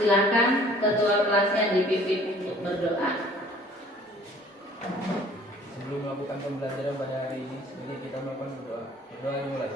silakan ketua kelasnya dipimpin untuk berdoa. Sebelum melakukan pembelajaran pada hari ini, sebaiknya kita melakukan berdoa. Berdoa dimulai.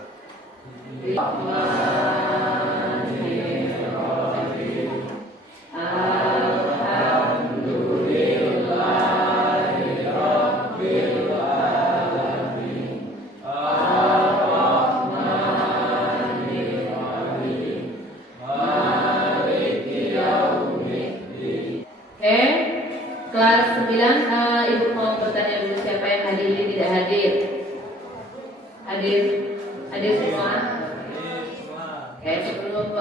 Kelas 9, Ibu mau bertanya dulu siapa yang hadir ini tidak hadir? Hadir semua? Oke, sebelum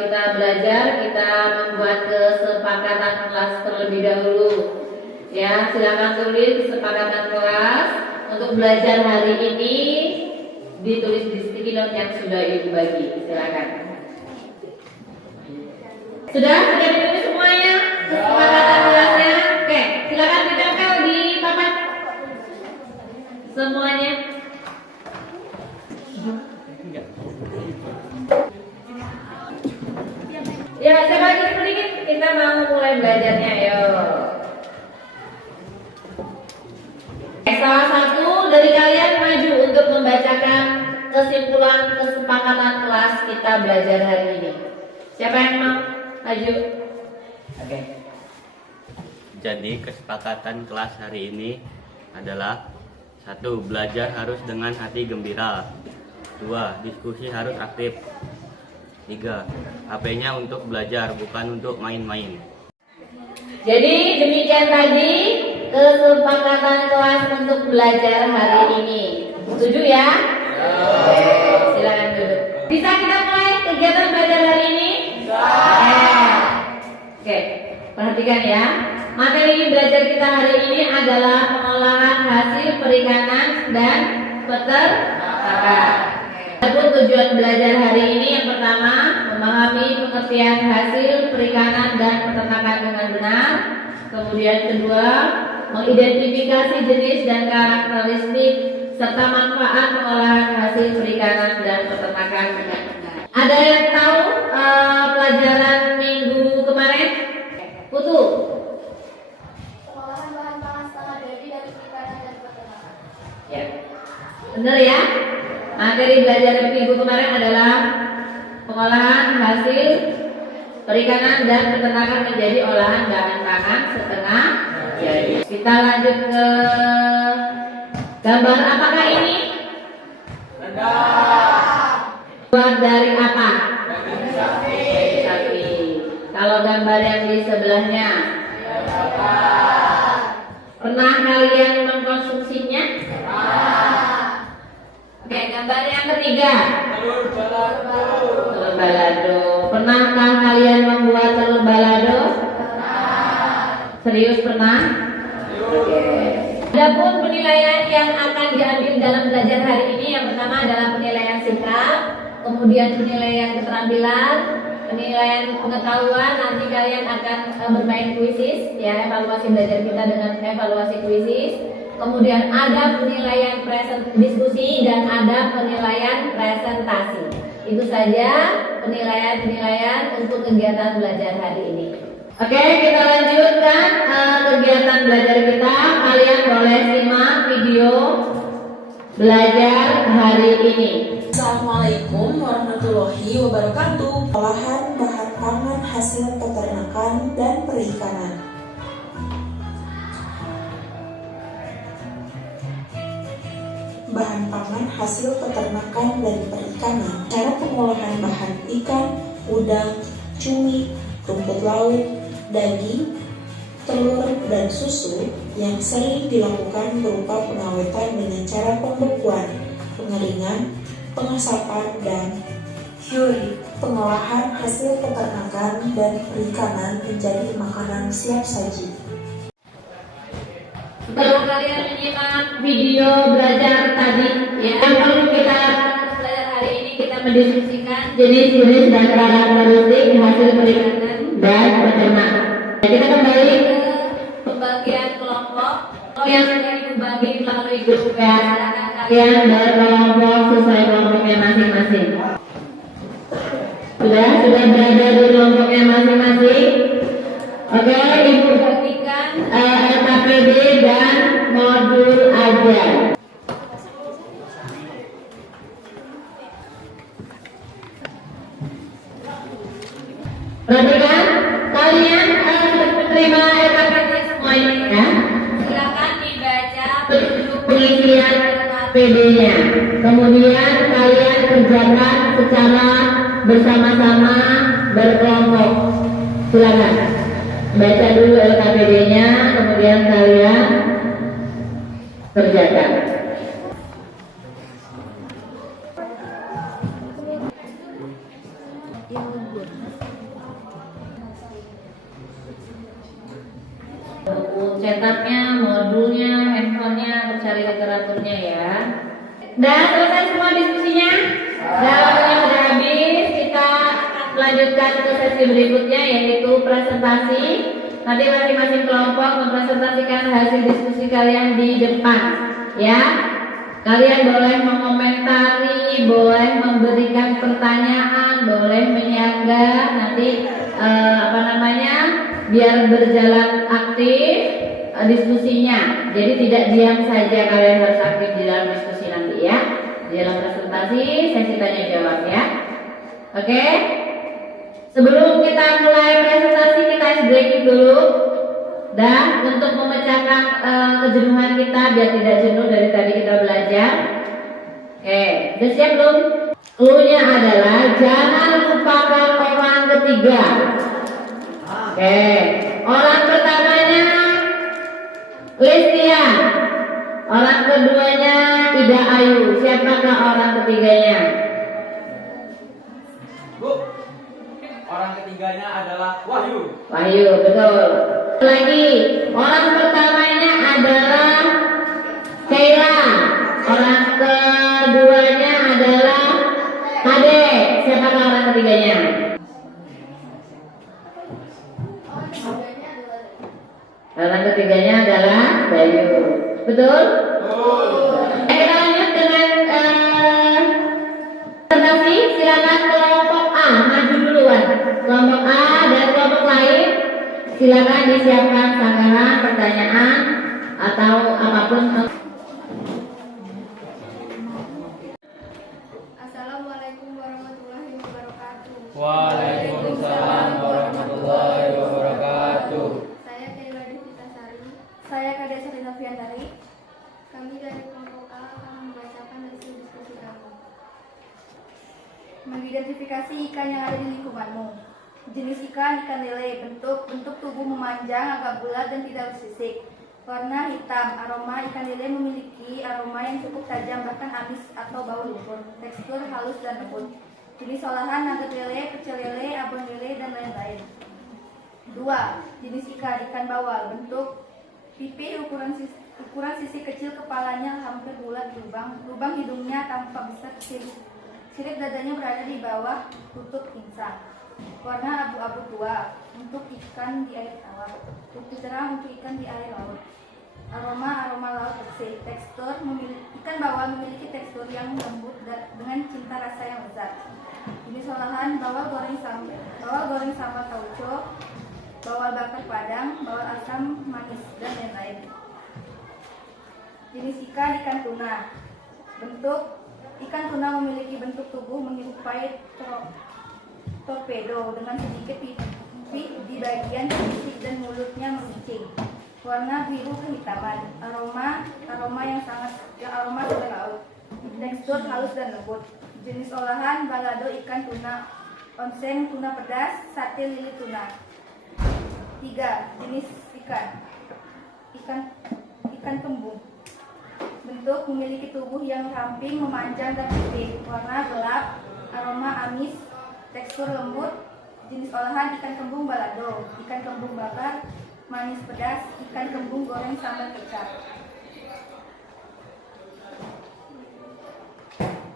kita belajar, kita membuat kesepakatan kelas terlebih dahulu. Ya, silakan tulis kesepakatan kelas untuk belajar hari ini, ditulis di sticky note yang sudah Ibu bagi. Silakan. Sudah ditulis semuanya kesepakatan kelasnya? Oke, silakan ditempel di papan semuanya. Ya, saya bagi sedikit, kita mau mulai belajarnya, ayo. Salah satu dari kalian maju untuk membacakan kesimpulan kesepakatan kelas kita belajar hari ini. Siapa yang mau maju? Oke. Jadi kesepakatan kelas hari ini adalah 1. Belajar harus dengan hati gembira. 2. Diskusi harus aktif. 3. HP-nya untuk belajar, bukan untuk main-main. Jadi demikian tadi kesepakatan kelas untuk belajar hari ini. Setuju ya? Silakan duduk. Bisa kita mulai kegiatan belajar hari ini? Oke, perhatikan ya. Materi belajar kita hari ini adalah pengolahan hasil perikanan dan peternakan. Adapun tujuan belajar hari ini yang pertama, memahami pengertian hasil perikanan dan peternakan dengan benar. Kemudian kedua, mengidentifikasi jenis dan karakteristik serta manfaat pengolahan hasil perikanan dan peternakan dengan benar. Ada yang tahu pelajaran minggu kemarin? Putu. Pengolahan bahan pangan setengah jadi dari perikanan dan peternakan. Ya, benar ya. Materi belajar minggu kemarin adalah pengolahan hasil perikanan dan peternakan menjadi olahan bahan pangan setengah jadi. Kita lanjut ke gambar. Apakah ini? Rendang. Buat dari apa? Sapi. Kalau gambar yang di sebelahnya? Pernah kalian mengkonsumsinya? Oke, gambar yang ketiga. Telur balado. Pernahkah kalian membuat telur balado? Serius pernah? Oke. Adapun penilaian yang akan diambil dalam belajar hari ini, yang pertama adalah penilaian sikap, kemudian penilaian keterampilan, penilaian pengetahuan. Nanti kalian akan bermain kuisis, ya, evaluasi belajar kita dengan evaluasi kuisis. Kemudian ada penilaian diskusi dan ada penilaian presentasi. Itu saja penilaian untuk kegiatan belajar hari ini. Oke, kita lanjutkan kegiatan belajar kita. Kalian boleh simak video belajar hari ini. Assalamualaikum warahmatullahi wabarakatuh. Olahan bahan pangan hasil peternakan dan perikanan. Bahan pangan hasil peternakan dan perikanan. Cara pengolahan bahan ikan, udang, cumi, rumput laut, daging, telur, dan susu yang sering dilakukan berupa pengawetan dengan cara pembekuan, pengeringan, pengasapan, dan curing. Pengolahan hasil peternakan dan perikanan menjadi makanan siap saji. Setelah kalian menyimak video belajar tadi, ya, yang perlu kita lakukan belajar hari ini, kita mendiskusikan jenis-jenis dan karakteristik hasil perikanan dan peternakan. Kita kembali ke pembagian kelompok. Kalau yang sudah Ibu bagi melalui grup WA, kalian berkelompok sesuai kelompoknya masing-masing. Sudah berada di kelompoknya masing-masing. Oke, Ibu bagikan LKPD dan modul ajar. Perhatikan, kalian menerima LKPD semuanya ya. Silakan dibaca petunjuk pengisian LKPD-nya. Kemudian kalian kerjakan secara bersama-sama berkelompok. Silakan baca dulu LKPD-nya, kemudian kalian kerjakan. Buku cetaknya, modulnya, handphonenya, untuk cari literaturnya ya. Dan selesai semua diskusinya. Jawabannya sudah habis. Kita akan melanjutkan ke sesi berikutnya, yaitu presentasi. Nanti masing-masing kelompok mempresentasikan hasil diskusi kalian di depan, ya. Kalian boleh mengomentari, boleh memberikan pertanyaan, boleh menyanggah. Nanti biar berjalan aktif diskusinya. Jadi tidak diam saja, kalian harus aktif di dalam diskusi nanti ya. Di dalam presentasi, sesi tanya jawab ya. Oke. Sebelum kita mulai presentasi, kita breaking dulu. Dan untuk memecahkan kejenuhan kita biar tidak jenuh dari tadi kita belajar. Oke, udah siap belum? Clue-nya adalah jangan lupakan orang ketiga. Oke, orang pertamanya Listia, orang keduanya Ida Ayu. Siapakah orang ketiganya? Bu, orang ketiganya adalah Wahyu. Wahyu, betul. Lagi, orang pertamanya adalah Sheila. Orang keduanya adalah Kade. Siapakah orang ketiganya? Orang ketiganya adalah Bayu. Betul? Kita lanjut dengan presentasi. Silakan kelompok A maju duluan. Kelompok A dan kelompok lain silakan disiapkan sanggahan, pertanyaan atau apapun. Assalamualaikum warahmatullahi wabarakatuh. Waalaikumsalam warahmatullahi wabarakatuh. Saya Keila Devitasari. Saya Kade Serina Fiandari. Kami dari kelompok A akan membacakan hasil diskusi kami. Mengidentifikasi ikan yang ada di lingkunganmu. Jenis ikan lele. Bentuk tubuh memanjang, agak bulat dan tidak bersisik. Warna hitam. Aroma ikan lele memiliki aroma yang cukup tajam, bahkan amis atau bau lumpur. Tekstur halus dan lembut. Jenis olahan nugget lele, pecel lele, abon lele, dan lain-lain. 2. Jenis ikan bawal. Bentuk pipi, ukuran sisi kecil, kepalanya hampir bulat, lubang hidungnya tampak besar, sirip dadanya berada di bawah tutup insang. Warna abu-abu tua untuk ikan di air tawar, putih terang untuk ikan di air laut. Aroma laut bersih. Tekstur ikan bawal memiliki tekstur yang lembut dengan cinta rasa yang lezat. Jenis olahan bawal goreng sambal tauco, bawal bakar padang, bawal asam manis, dan lain-lain. Jenis ikan tuna. Bentuk ikan tuna memiliki bentuk tubuh menyerupai torpedo dengan sedikit pipi di bagian sisik dan mulutnya mengicing. Warna biru kehitaman. Aroma sampai laut. Tekstur halus dan lembut. Jenis olahan balado ikan tuna, onsen tuna pedas, sate lili tuna. 3. Jenis ikan kembung. Bentuk memiliki tubuh yang ramping, memanjang dan putih. Warna gelap, aroma amis, tekstur lembut. Jenis olahan ikan kembung balado, ikan kembung bakar, manis pedas, ikan kembung goreng sambal kecap.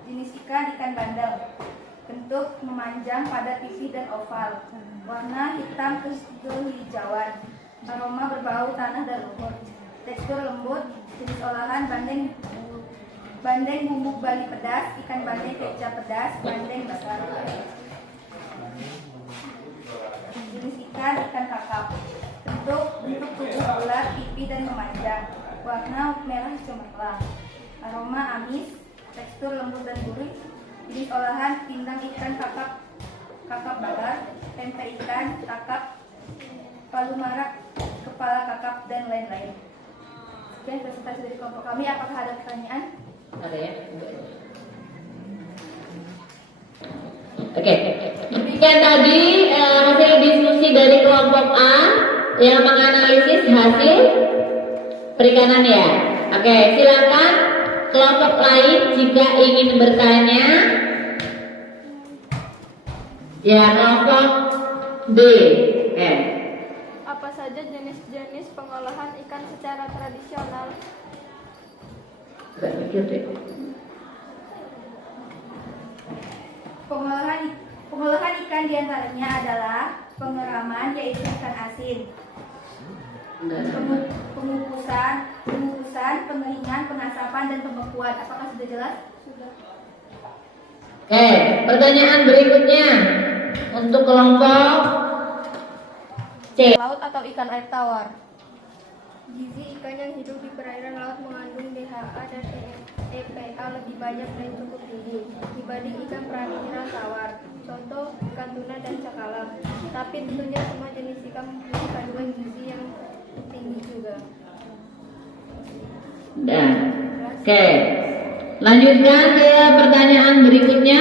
Jenis ikan bandeng. Bentuk memanjang, padat pipi dan oval. Warna hitam kehijauan. Aroma berbau tanah dan lumpur. Tekstur lembut. Jenis olahan bandeng bumbu Bali pedas, ikan bandeng kecap pedas, bandeng bakar. berwarna merah cemerlang. Aroma amis, tekstur lembut dan gurih. Jenis olahan pindang ikan, kakap bakar, tempe ikan, kakap, palu marak, kepala kakap, dan lain-lain. Sekian presentasi dari kelompok kami. Apakah ada pertanyaan? Ada ya? Oke. Demikian tadi hasil diskusi dari kelompok A yang menganalisis hasil perikanan ya. Oke, silakan kelompok lain jika ingin bertanya. Ya, kelompok B. Apa saja jenis-jenis pengolahan ikan secara tradisional? Gak mikir deh. Pengolahan ikan diantaranya adalah pengeraman, yaitu ikan asin, pengukusan, pengeringan, pengasapan, dan pembekuan. Apakah sudah jelas? Sudah. Oke, pertanyaan berikutnya untuk kelompok C. Laut atau ikan air tawar? Gizi ikan yang hidup di perairan laut mengandung DHA dan EPA lebih banyak dan cukup tinggi dibanding ikan perairan tawar. Contoh ikan tuna dan cakalang. Tapi tentunya semua jenis ikan memiliki kandungan gizi yang tinggi juga. Oke, lanjutkan ke pertanyaan berikutnya.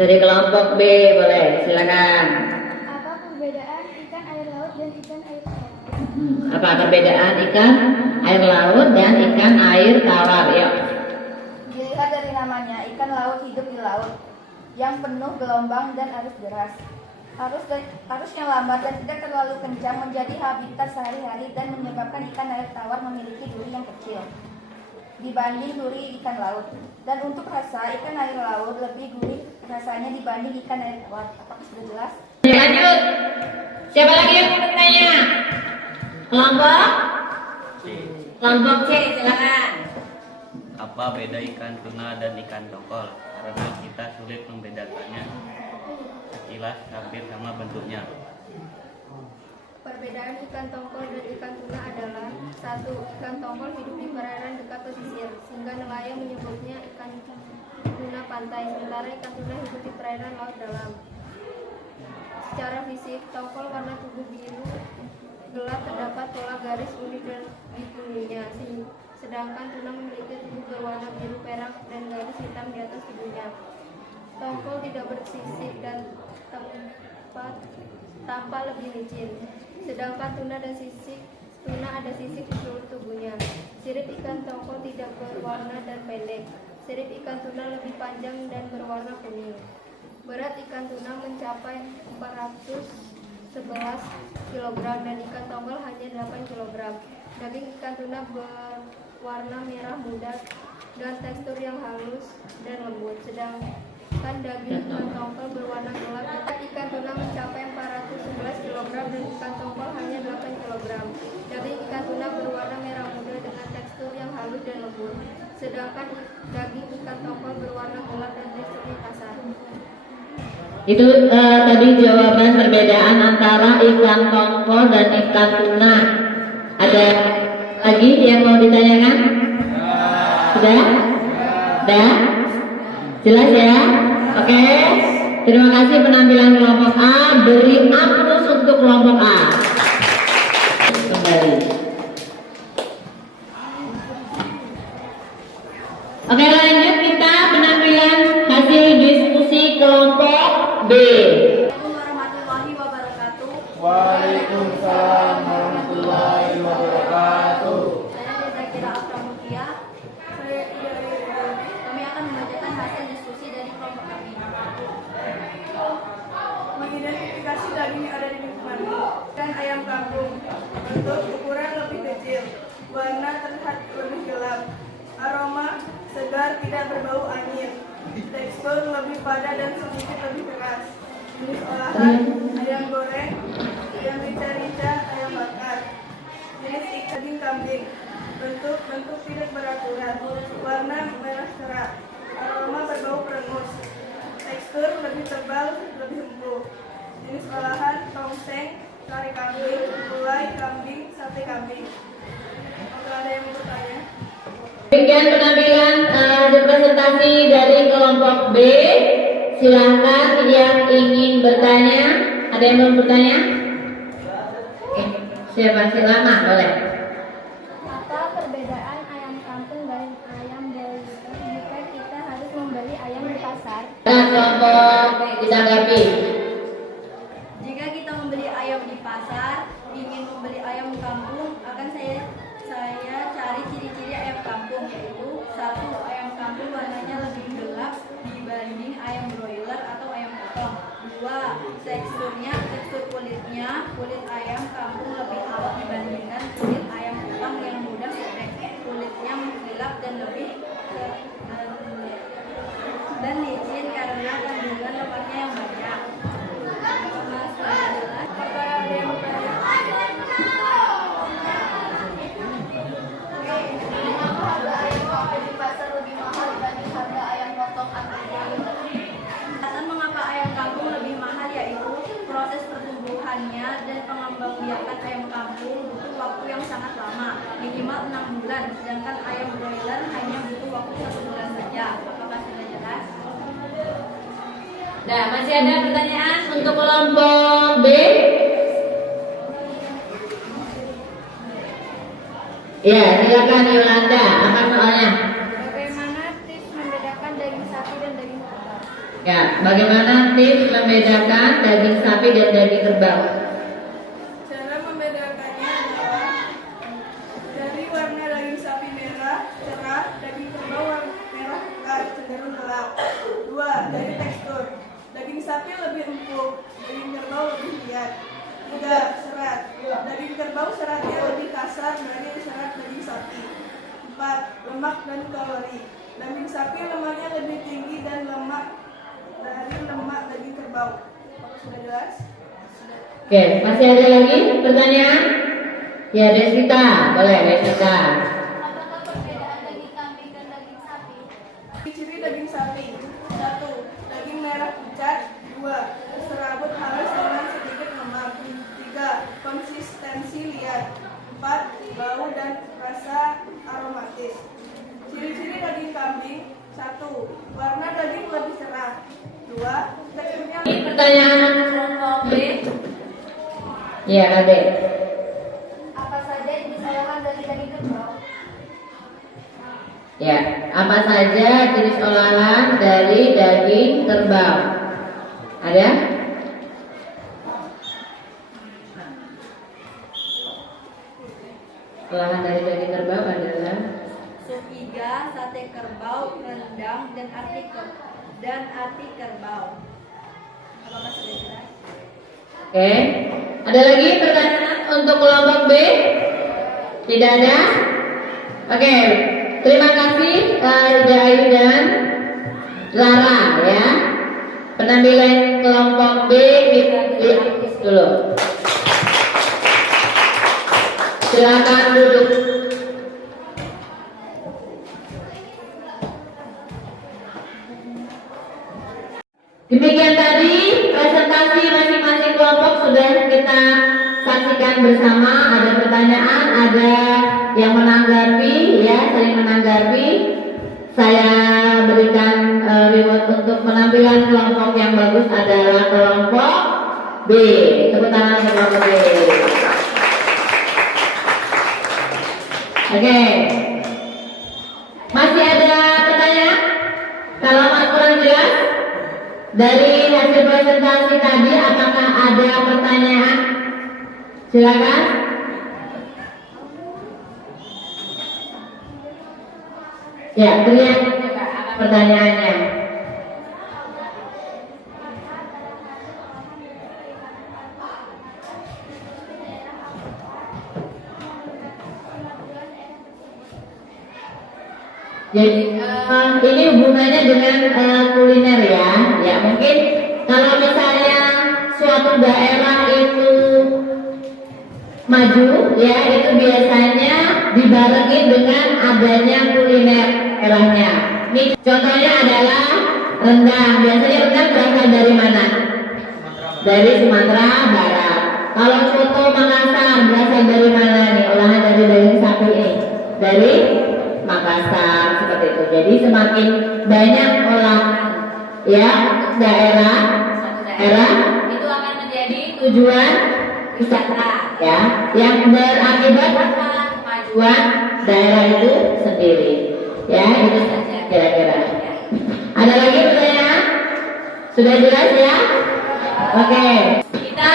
Dari kelompok B boleh, silakan. Apa perbedaan ikan air laut dan ikan air tawar? Apa perbedaan ikan air laut dan ikan air tawar? Yuk. Dilihat dari namanya, ikan laut hidup di laut yang penuh gelombang dan arus deras. Arus yang lambat dan tidak terlalu kencang menjadi habitat sehari-hari dan menyebabkan ikan air tawar memiliki duri yang kecil dibanding duri ikan laut. Dan untuk rasa, ikan air laut lebih gurih rasanya dibanding ikan air tawar. Apakah sudah jelas? Lanjut. Siapa lagi yang mau bertanya? Kelompok C, silakan. Apa beda ikan tuna dan ikan tongkol? Karena kita sulit membedakannya. Sekilas hampir sama bentuknya. Perbedaan ikan tongkol dan ikan tuna adalah: 1. Ikan tongkol hidup di perairan dekat pesisir, sehingga nelayan menyebutnya ikan tuna pantai, sementara ikan tuna hidup di perairan laut dalam. Secara fisik, tongkol warna tubuh biru gelap, terdapat pola garis unik di tubuhnya, sedangkan tuna memiliki tubuh berwarna biru perak dan garis hitam di atas tubuhnya. Tongkol tidak bersisik dan tampak lebih licin, sedangkan tuna ada sisik di seluruh tubuhnya. Sirip ikan tongkol tidak berwarna dan pendek. Sirip ikan tuna lebih panjang dan berwarna kuning. Berat ikan tuna mencapai 411 kg dan ikan tongkol hanya 8 kg. Daging ikan tuna berwarna merah muda dan tekstur yang halus dan lembut, sedangkan daging ikan tongkol berwarna gelap. Berat ikan tuna mencapai 411 kg dan ikan tongkol hanya 8 kg. Daging ikan tuna berwarna merah muda dengan tekstur yang halus dan lembut, sedangkan daging ikan tongkol berwarna gelap dan teksturnya kasar. Itu tadi jawaban perbedaan antara ikan tongkol dan ikan tuna. Ada lagi yang mau ditanyakan? Sudah? Sudah? Jelas ya? Oke. Terima kasih penampilan kelompok A. Beri aplaus untuk kelompok A. Kembali. Oke, lanjut kita penampilan hasil diskusi kelompok B. Assalamualaikum warahmatullahi wabarakatuh. Waalaikumsalam warahmatullahi wabarakatuh. Saya Zakira Aframutia. Kami akan membacakan hasil diskusi dari kelompok kami. Mengidentifikasi daging yang ada di lingkunganmu. Dan ayam kampung, bentuk ukuran lebih kecil, warna terlihat lebih gelap, aroma segar tidak berbau angin, tekstur lebih padat dan sedikit lebih keras. Jenis olahan ayam goreng, ayam rica-rica, ayam bakar. Jenis ikan daging kambing, bentuk tidak beraturan, warna merah cerah, aroma berbau perengus, tekstur lebih tebal, lebih empuk. Jenis olahan tongseng, sari kambing, gulai kambing, sate kambing. Apakah ada yang mau bertanya? Demikian penampilan hasil presentasi dari kelompok B. Silakan yang ingin bertanya. Ada yang mau bertanya? Oke, siapa? Silakan, boleh. Apa perbedaan ayam kampung dan ayam broiler jika kita harus membeli ayam di pasar? Kelompok ditanggapi. Jika kita membeli ayam di pasar, ingin membeli ayam kampung, akan saya cari ciri-ciri ayam kampung, yaitu satu, ayam kampung warnanya lebih gelap dibanding ayam broiler atau ayam potong. Dua, tekstur kulit ayam kampung lebih halus dibandingkan kulit ayam potong yang mudah sobek. Kulitnya mengkilap dan lebih dan licin karena kandungan lemaknya yang banyak. Mas, Apakah ada yang bertanya? Alasan mengapa ayam kampung lebih mahal yaitu proses pertumbuhannya dan pengembangbiakan ayam kampung butuh waktu yang sangat lama, minimal 6 bulan, sedangkan ayam broiler hanya butuh waktu 1 bulan saja. Apakah sudah jelas? Nah, masih ada pertanyaan untuk kelompok B? Ya, silakan Yolanda. Apa soalnya? Bagaimana tips membedakan daging sapi dan daging kerbau? Ya, bagaimana tips membedakan daging sapi dan daging kerbau? Cara membedakannya adalah dari warna daging sapi merah cerah, daging kerbau merah pekat cenderung gelap. Dua, dari tekstur. Daging sapi lebih empuk, daging kerbau lebih liat. Tiga, serat. Daging kerbau seratnya lebih kasar dari serat daging sapi. Empat, lemak dan kalori. Daging sapi lemaknya lebih tinggi dan lemak dari lemak daging kerbau. Apakah sudah jelas? Oke, masih ada lagi pertanyaan? Ya, Desita. Boleh, Desita. Apakah perbedaan daging kambing dan daging sapi? Ciri daging sapi. 1. Daging merah pucat. 2. Serabut halus dengan sedikit lemak. 3. Konsistensi liat. 4. Bau dan rasa aromatis. Ciri-ciri daging kambing. 1. Warna daging lebih cerah. 2. Teksturnya Ini pertanyaan untuk kelompok B. Ya, Ade. Apa saja jenis olahan dari daging kerbau? Ya, apa saja jenis olahan dari daging kerbau? Ada? Olahan dari daging kerbau adalah Sup iga, sate kerbau, rendang, dan ati kerbau. Apakah sudah jelas? Oke. Ada lagi pertanyaan untuk kelompok B? Tidak ada? Oke. Terima kasih Ayu dan Lara ya. Penampilan kelompok B kita dihapus dulu. Silakan duduk. Demikian tadi presentasi masing-masing kelompok sudah kita saksikan bersama. Ada pertanyaan, ada yang menanggapi, ya, saling menanggapi. Saya berikan reward untuk penampilan kelompok yang bagus adalah kelompok B. Tepuk tangan untuk kelompok B. Oke. Masih ada pertanyaan? Kalau kurang jelas dari hasil presentasi tadi, apakah ada pertanyaan? Silakan. Ya, kelihatan juga apa pertanyaannya. Jadi ini hubungannya dengan kuliner ya. Ya mungkin kalau misalnya suatu daerah itu maju ya, itu biasanya dibarengi dengan adanya kuliner daerahnya. Ini contohnya adalah rendang. Biasanya rendang berasal dari mana? Dari Sumatera Barat. Kalau soto Makassar berasal dari mana nih? Olahan dari daging sapi ini dari Makassar seperti itu. Jadi semakin banyak olahan ya daerah itu akan menjadi tujuan wisata ya yang berakibat kemajuan daerah itu sendiri ya. Itu saja kira-kira ya. Ada lagi pertanyaan? Sudah jelas ya? Oke, kita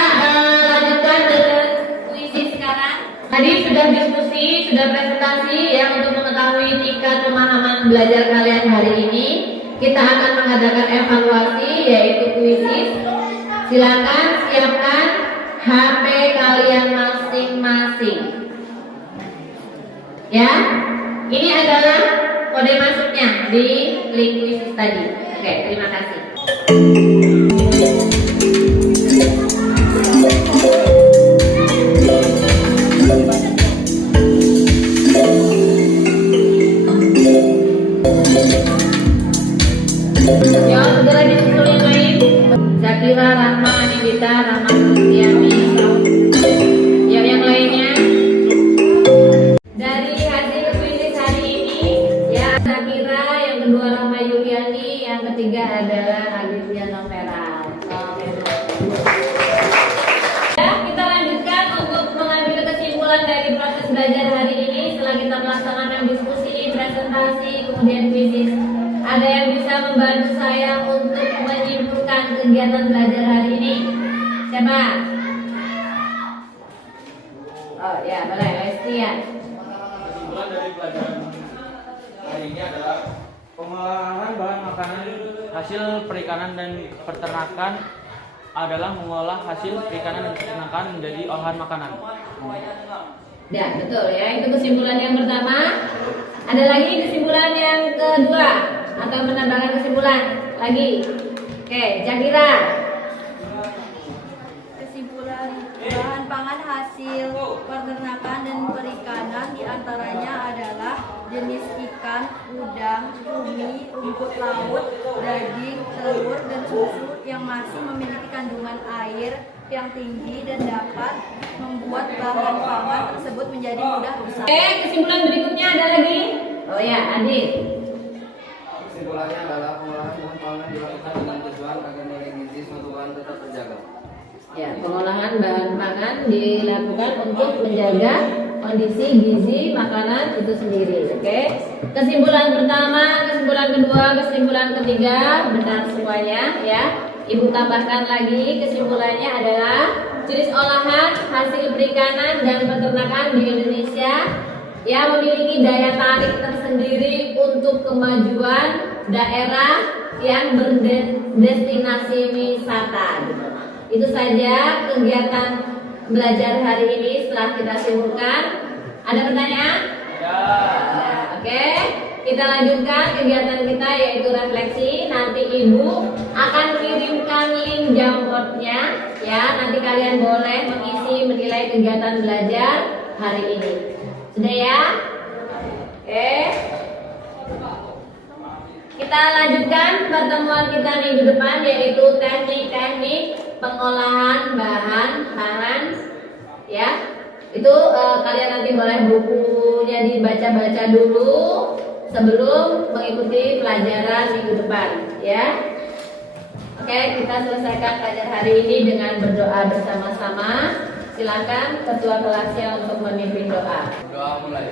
lanjutkan dengan puisi sekarang. Tadi sudah diskusi, sudah presentasi ya untuk mengetahui tingkat pemahaman belajar kalian hari ini. Kita akan mengadakan evaluasi yaitu puisi. Silakan siapkan HP kalian masing-masing. Ya, ini adalah kode masuknya di link puisi tadi. Oke, terima kasih. Ya, segera disusul yang lain. Zakira, Rahma, Anindita, Rahma, Kristiani, ya, yang lainnya. Dari hasil kuis hari ini, ya, Zakira, yang kedua Rahma Yuliani, yang ketiga adalah Aditya Noveral. Ya, kita lanjutkan untuk mengambil kesimpulan dari proses belajar hari ini. Setelah kita melaksanakan diskusi, presentasi, kemudian kuis. Ada yang bisa membantu saya untuk menyimpulkan kegiatan belajar hari ini? Siapa? Oh ya, boleh, Lestian. Kesimpulan dari pelajaran hari ini adalah pengolahan bahan makanan hasil perikanan dan peternakan adalah mengolah hasil perikanan dan peternakan menjadi olahan makanan. Ya, betul ya. Itu kesimpulan yang pertama. Ada lagi kesimpulan yang kedua atau menambahkan kesimpulan lagi? Oke, Zakira. Kesimpulan bahan pangan hasil peternakan dan perikanan diantaranya adalah jenis ikan, udang, cumi, rumput laut, daging, telur, dan susu yang masih memiliki kandungan air yang tinggi dan dapat membuat bahan pangan tersebut menjadi mudah rusak. Oke, kesimpulan berikutnya ada lagi? Oh ya, Adit. Kesimpulannya adalah pengolahan bahan pangan dilakukan dengan tujuan agar nilai gizi suatu bahan tetap terjaga. Ya, pengolahan bahan pangan dilakukan untuk menjaga kondisi gizi makanan itu sendiri. Oke. Kesimpulan pertama, kesimpulan kedua, kesimpulan ketiga benar semuanya ya. Ibu tambahkan lagi kesimpulannya adalah jenis olahan hasil perikanan dan peternakan di Indonesia yang memiliki daya tarik tersendiri untuk kemajuan daerah yang berdestinasi wisata. Itu saja kegiatan belajar hari ini setelah kita simpulkan. Ada pertanyaan? Ya. Oke, kita lanjutkan kegiatan kita yaitu refleksi. Nanti ibu akan kirimkan link Jamboardnya ya. Nanti kalian boleh mengisi menilai kegiatan belajar hari ini. Sudah ya? Oke. Kita lanjutkan pertemuan kita minggu depan yaitu teknik-teknik pengolahan bahan pangan ya. Itu kalian nanti boleh bukunya dibaca-baca dulu sebelum mengikuti pelajaran minggu depan ya. Oke, kita selesaikan pelajaran hari ini dengan berdoa bersama-sama. Silakan ketua kelasnya untuk memimpin doa. Doa mulai.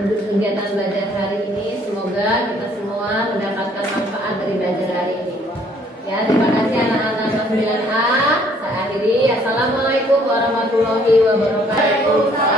Untuk kegiatan belajar hari ini, semoga kita semua mendapatkan manfaat dari belajar hari ini. Ya, terima kasih anak-anak kelas 9A. Saya akhiri. Assalamualaikum warahmatullahi wabarakatuh.